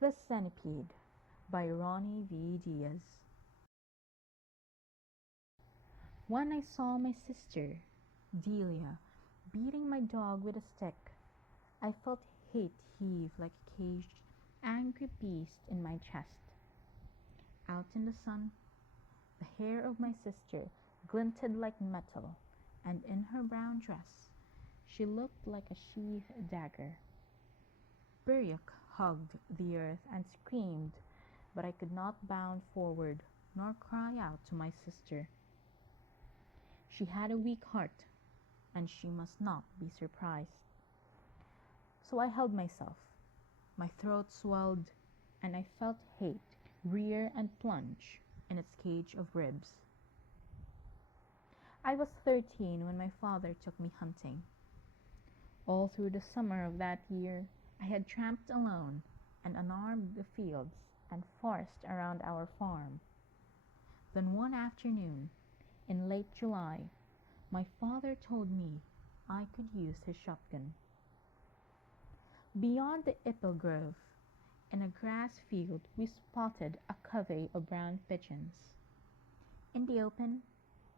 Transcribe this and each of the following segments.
The Centipede by Rony V. Diaz. When I saw my sister, Delia, beating my dog with a stick, I felt hate heave like a caged, angry beast in my chest. Out in the sun, the hair of my sister glinted like metal, and in her brown dress, she looked like a sheathed dagger. Buryuk hugged the earth and screamed, but I could not bound forward nor cry out to my sister. She had a weak heart, and she must not be surprised. So I held myself. My throat swelled, and I felt hate rear and plunge in its cage of ribs. I was 13 when my father took me hunting. All through the summer of that year, I had tramped alone and unarmed the fields and forest around our farm. Then one afternoon, in late July, my father told me I could use his shotgun. Beyond the ipple grove, in a grass field, we spotted a covey of brown pigeons. In the open,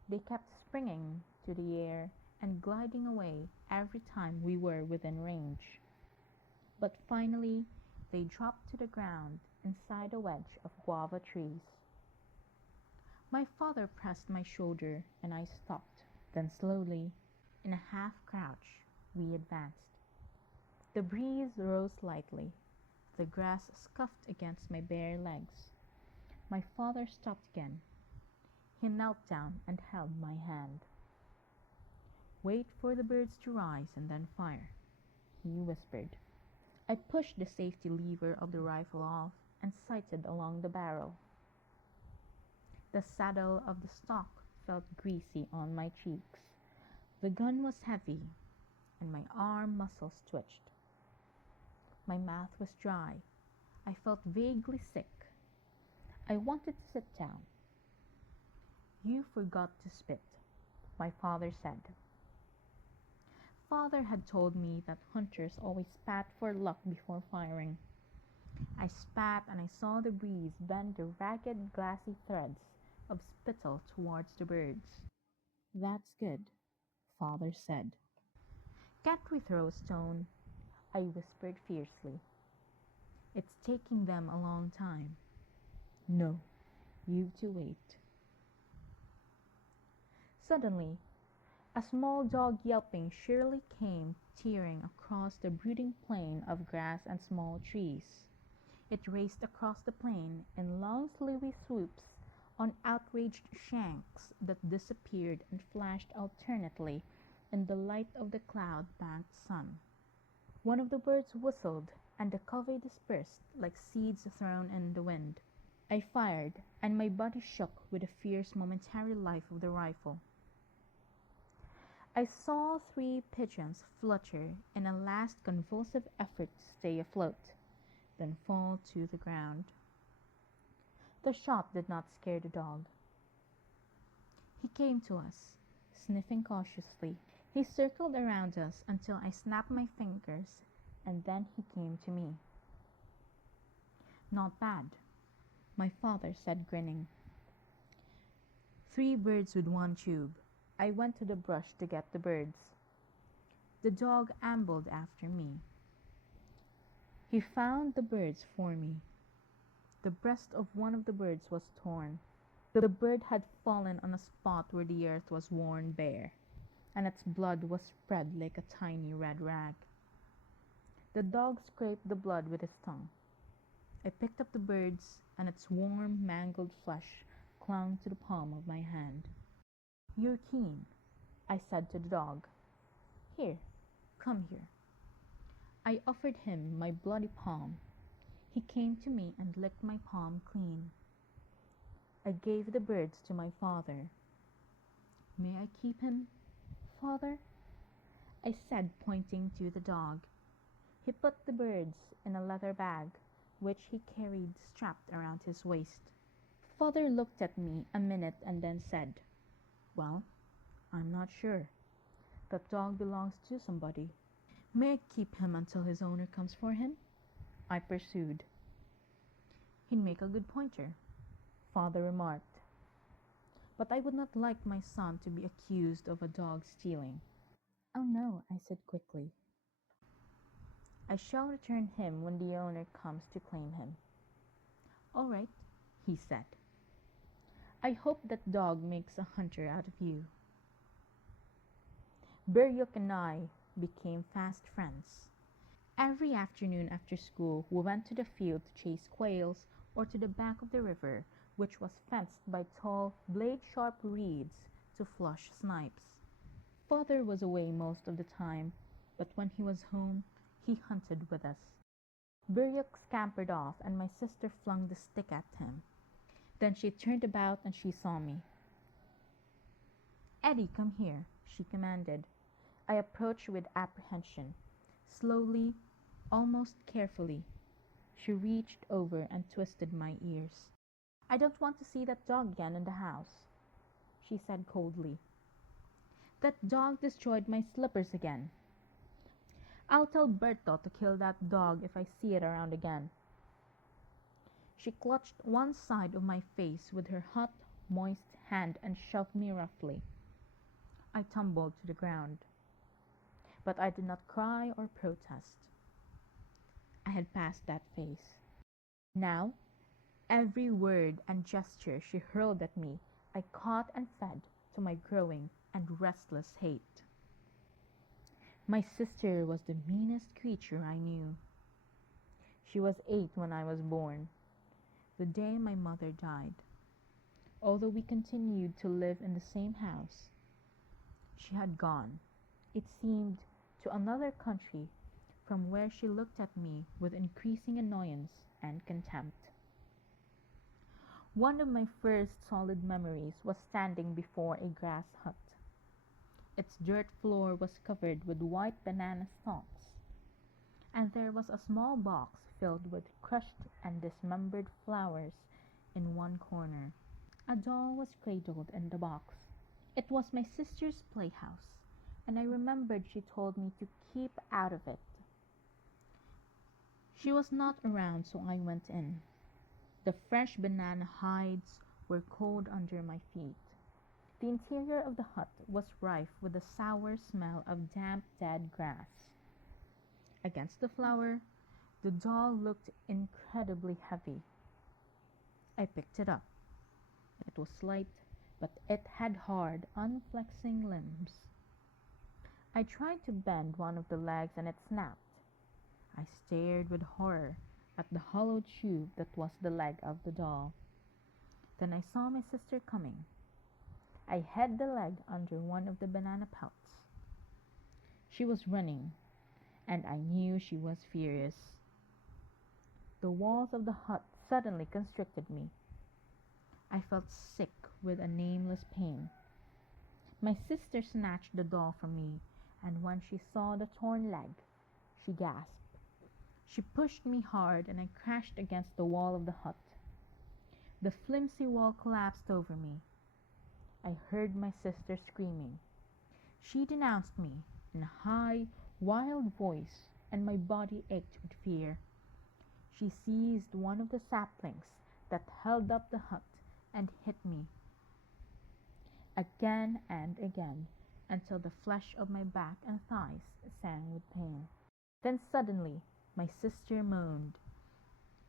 they kept springing to the air and gliding away every time we were within range. But finally, they dropped to the ground inside a wedge of guava trees. My father pressed my shoulder and I stopped. Then slowly, in a half crouch, we advanced. The breeze rose lightly. The grass scuffed against my bare legs. My father stopped again. He knelt down and held my hand. "Wait for the birds to rise and then fire," he whispered. I pushed the safety lever of the rifle off and sighted along the barrel. The saddle of the stock felt greasy on my cheeks. The gun was heavy, and my arm muscles twitched. My mouth was dry. I felt vaguely sick. I wanted to sit down. "You forgot to spit," my father said. Father had told me that hunters always spat for luck before firing. I spat and I saw the breeze bend the ragged, glassy threads of spittle towards the birds. "That's good," Father said. "Can't we throw a stone?" I whispered fiercely. "It's taking them a long time." "No, you've to wait." Suddenly, a small dog yelping shrilly came tearing across the brooding plain of grass and small trees. It raced across the plain in long sleepy swoops on outraged shanks that disappeared and flashed alternately in the light of the cloud-banked sun. One of the birds whistled, and the covey dispersed like seeds thrown in the wind. I fired, and my body shook with the fierce momentary life of the rifle. I saw 3 pigeons flutter in a last convulsive effort to stay afloat, then fall to the ground. The shot did not scare the dog. He came to us, sniffing cautiously. He circled around us until I snapped my fingers, and then he came to me. "Not bad," my father said, grinning. 3 birds with 1 tube. I went to the brush to get the birds. The dog ambled after me. He found the birds for me. The breast of one of the birds was torn. The bird had fallen on a spot where the earth was worn bare, and its blood was spread like a tiny red rag. The dog scraped the blood with his tongue. I picked up the birds, and its warm, mangled flesh clung to the palm of my hand. "You're keen," I said to the dog. "Here, come here." I offered him my bloody palm. He came to me and licked my palm clean. I gave the birds to my father. "May I keep him, Father?" I said, pointing to the dog. He put the birds in a leather bag, which he carried strapped around his waist. Father looked at me a minute and then said, "Well, I'm not sure. That dog belongs to somebody." "May I keep him until his owner comes for him?" I pursued. "He'd make a good pointer," father remarked. But I would not like my son to be accused of a dog stealing. "Oh no," I said quickly. "I shall return him when the owner comes to claim him." "All right," he said. "I hope that dog makes a hunter out of you." Beryuk and I became fast friends. Every afternoon after school we went to the field to chase quails or to the bank of the river, which was fenced by tall, blade-sharp reeds to flush snipes. Father was away most of the time, but when he was home, he hunted with us. Beryuk scampered off and my sister flung the stick at him. Then she turned about and she saw me. "Eddie, come here," she commanded. I approached with apprehension. Slowly, almost carefully, she reached over and twisted my ears. "I don't want to see that dog again in the house," she said coldly. "That dog destroyed my slippers again. I'll tell Berto to kill that dog if I see it around again." She clutched one side of my face with her hot, moist hand and shoved me roughly. I tumbled to the ground. But I did not cry or protest. I had passed that phase. Now, every word and gesture she hurled at me, I caught and fed to my growing and restless hate. My sister was the meanest creature I knew. She was 8 when I was born, the day my mother died. Although we continued to live in the same house, she had gone, it seemed, to another country, from where she looked at me with increasing annoyance and contempt. One of my first solid memories was standing before a grass hut. Its dirt floor was covered with white banana stalks, and there was a small box filled with crushed and dismembered flowers in one corner. A doll was cradled in the box. It was my sister's playhouse, and I remembered she told me to keep out of it. She was not around, so I went in. The fresh banana hides were cold under my feet. The interior of the hut was rife with the sour smell of damp dead grass. Against the floor, the doll looked incredibly heavy. I picked it up. It was light, but it had hard, unflexing limbs. I tried to bend one of the legs and it snapped. I stared with horror at the hollow tube that was the leg of the doll. Then I saw my sister coming. I hid the leg under one of the banana pelts. She was running, and I knew she was furious. The walls of the hut suddenly constricted me. I felt sick with a nameless pain. My sister snatched the doll from me, and when she saw the torn leg, she gasped. She pushed me hard, and I crashed against the wall of the hut. The flimsy wall collapsed over me. I heard my sister screaming. She denounced me in a high, wild voice, and my body ached with fear. She seized one of the saplings that held up the hut and hit me again and again until the flesh of my back and thighs sang with pain. Then suddenly my sister moaned.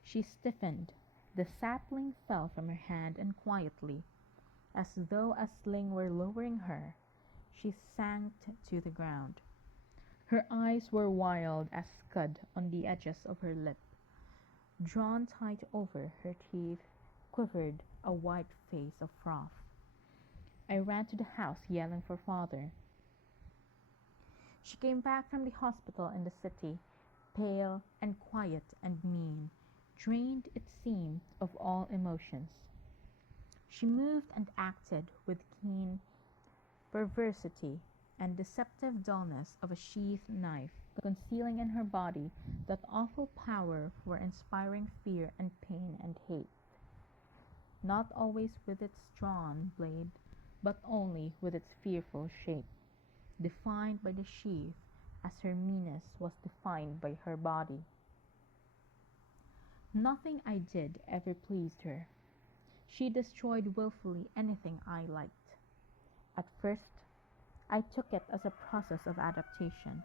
She stiffened. The sapling fell from her hand, and quietly, as though a sling were lowering her, she sank to the ground. Her eyes were wild as scud on the edges of her lip. Drawn tight over her teeth quivered a white face of froth. I ran to the house yelling for father. She came back from the hospital in the city, pale and quiet and mean, drained, it seemed, of all emotions. She moved and acted with keen perversity and deceptive dullness of a sheathed knife, concealing in her body that awful power for inspiring fear and pain and hate, not always with its drawn blade, but only with its fearful shape, defined by the sheath as her meanness was defined by her body. Nothing I did ever pleased her. She destroyed willfully anything I liked. At first, I took it as a process of adaptation,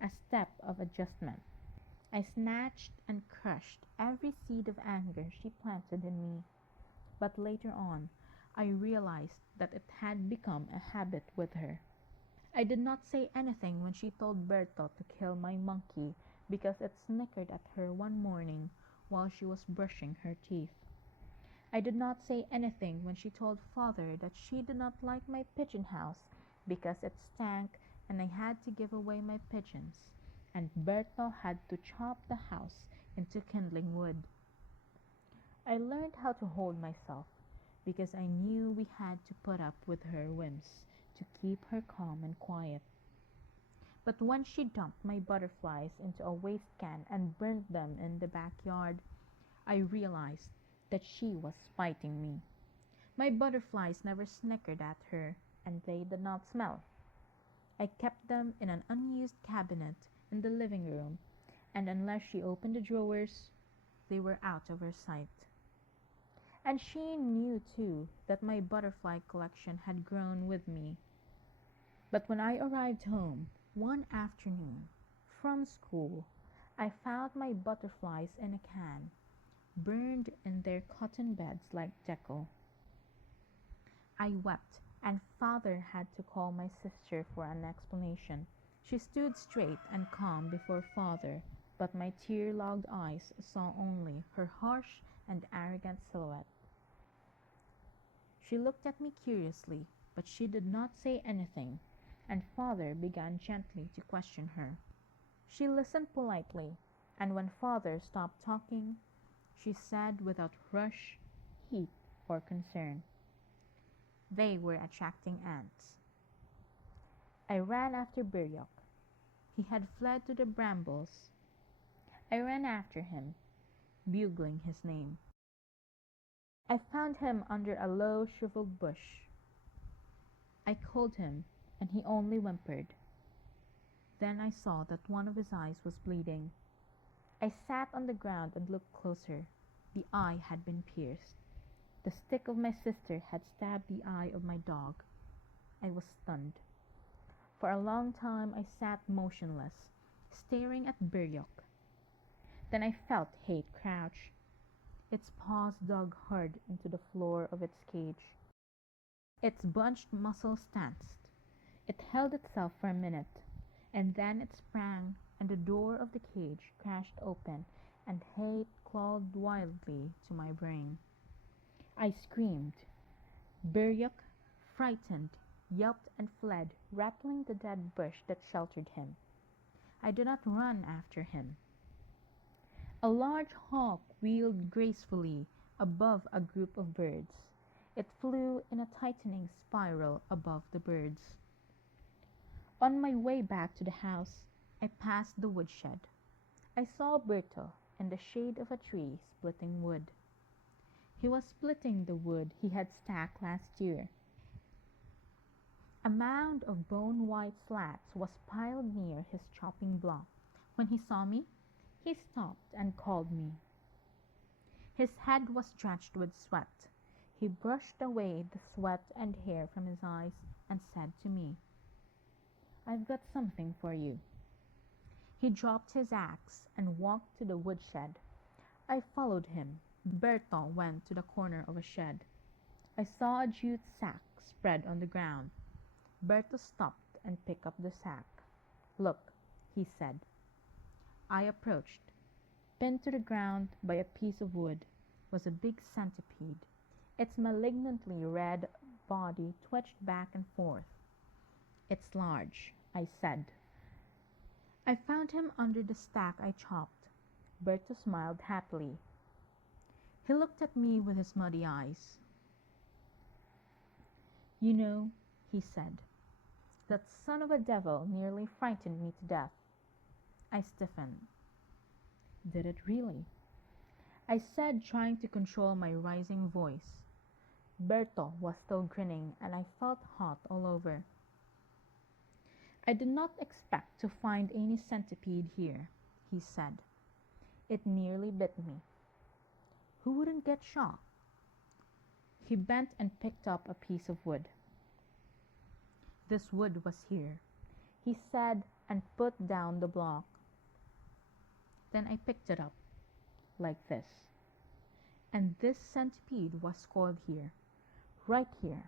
a step of adjustment. I snatched and crushed every seed of anger she planted in me. But later on, I realized that it had become a habit with her. I did not say anything when she told Berto to kill my monkey because it snickered at her one morning while she was brushing her teeth. I did not say anything when she told father that she did not like my pigeon house because it stank and I had to give away my pigeons, and Berto had to chop the house into kindling wood. I learned how to hold myself because I knew we had to put up with her whims to keep her calm and quiet. But when she dumped my butterflies into a waste can and burned them in the backyard, I realized that she was spiting me. My butterflies never snickered at her, and they did not smell. I kept them in an unused cabinet in the living room, and unless she opened the drawers, they were out of her sight. And she knew too that my butterfly collection had grown with me. But when I arrived home one afternoon from school, I found my butterflies in a can, burned in their cotton beds like deco. I wept, and father had to call my sister for an explanation. She stood straight and calm before father, but my tear-logged eyes saw only her harsh and arrogant silhouette. She looked at me curiously, but she did not say anything, and father began gently to question her. She listened politely, and when father stopped talking, she said without rush, heat, or concern, "They were attracting ants." I ran after Biryok. He had fled to the brambles. I ran after him, bugling his name. I found him under a low shriveled bush. I called him, and he only whimpered. Then I saw that one of his eyes was bleeding. I sat on the ground and looked closer. The eye had been pierced. The stick of my sister had stabbed the eye of my dog. I was stunned. For a long time I sat motionless, staring at Biryok. Then I felt hate crouch. Its paws dug hard into the floor of its cage. Its bunched muscles tensed. It held itself for a minute, and then it sprang, and the door of the cage crashed open, and hate clawed wildly to my brain. I screamed. Biryok, frightened, yelped and fled, rattling the dead bush that sheltered him. I did not run after him. A large hawk wheeled gracefully above a group of birds. It flew in a tightening spiral above the birds. On my way back to the house, I passed the woodshed. I saw Berto in the shade of a tree splitting wood. He was splitting the wood he had stacked last year. A mound of bone-white slats was piled near his chopping block. When he saw me, he stopped and called me. His head was drenched with sweat. He brushed away the sweat and hair from his eyes and said to me, "I've got something for you." He dropped his axe and walked to the woodshed. I followed him. Berto went to the corner of a shed. I saw a jute sack spread on the ground. Berto stopped and picked up the sack. "Look," he said. I approached. Pinned to the ground by a piece of wood was a big centipede. Its malignantly red body twitched back and forth. "It's large," I said. I found him under the stack I chopped. Berto smiled happily. He looked at me with his muddy eyes. "You know," he said, "that son of a devil nearly frightened me to death." I stiffened. "Did it really?" I said, trying to control my rising voice. Berto was still grinning, and I felt hot all over. "I did not expect to find any centipede here," he said. "It nearly bit me. Who wouldn't get shocked? He bent and picked up a piece of wood. This wood was here, he said, and put down the block. Then I picked it up, like this. And this centipede was coiled here, right here.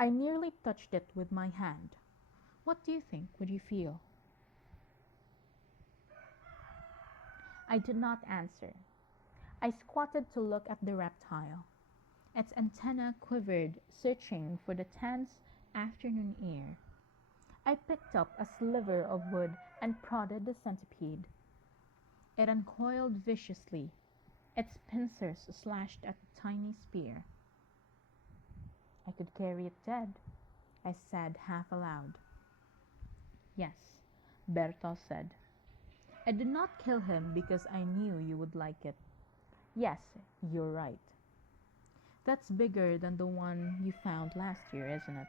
I nearly touched it with my hand. What do you think would you feel? I did not answer. I squatted to look at the reptile. Its antenna quivered, searching for the tense afternoon air. I picked up a sliver of wood and prodded the centipede. It uncoiled viciously. Its pincers slashed at the tiny spear. I could carry it dead, I said half aloud. Yes, Berto said. I did not kill him because I knew you would like it. Yes, you're right. That's bigger than the one you found last year, isn't it?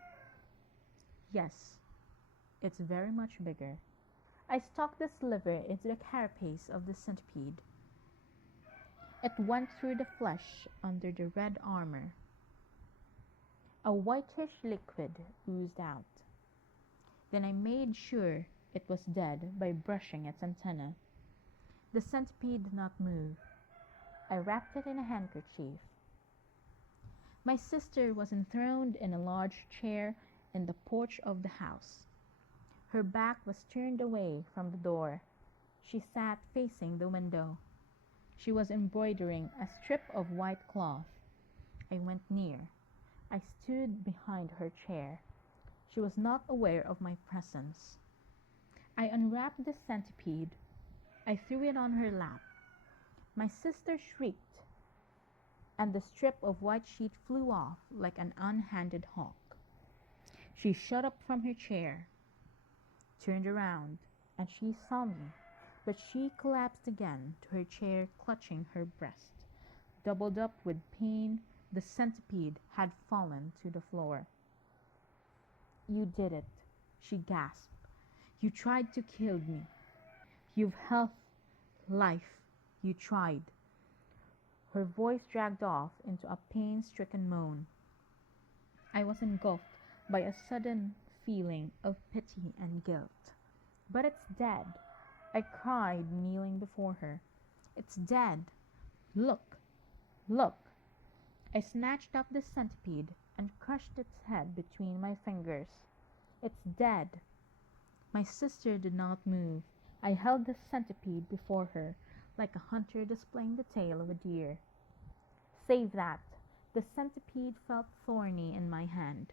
Yes, it's very much bigger. I stuck the sliver into the carapace of the centipede. It went through the flesh under the red armor. A whitish liquid oozed out. Then I made sure it was dead by brushing its antenna. The centipede did not move. I wrapped it in a handkerchief. My sister was enthroned in a large chair in the porch of the house. Her back was turned away from the door. She sat facing the window. She was embroidering a strip of white cloth. I went near. I stood behind her chair. She was not aware of my presence. I unwrapped the centipede. I threw it on her lap. My sister shrieked, and the strip of white sheet flew off like an unhanded hawk. She shot up from her chair, turned around, and she saw me, but she collapsed again to her chair, clutching her breast. Doubled up with pain, the centipede had fallen to the floor. You did it, she gasped. You tried to kill me. You've health, life. You tried. Her voice dragged off into a pain-stricken moan. I was engulfed by a sudden feeling of pity and guilt. But it's dead, I cried, kneeling before her. It's dead. Look, look. I snatched up the centipede and crushed its head between my fingers. It's dead. My sister did not move. I held the centipede before her, like a hunter displaying the tail of a deer. Save that. The centipede felt thorny in my hand.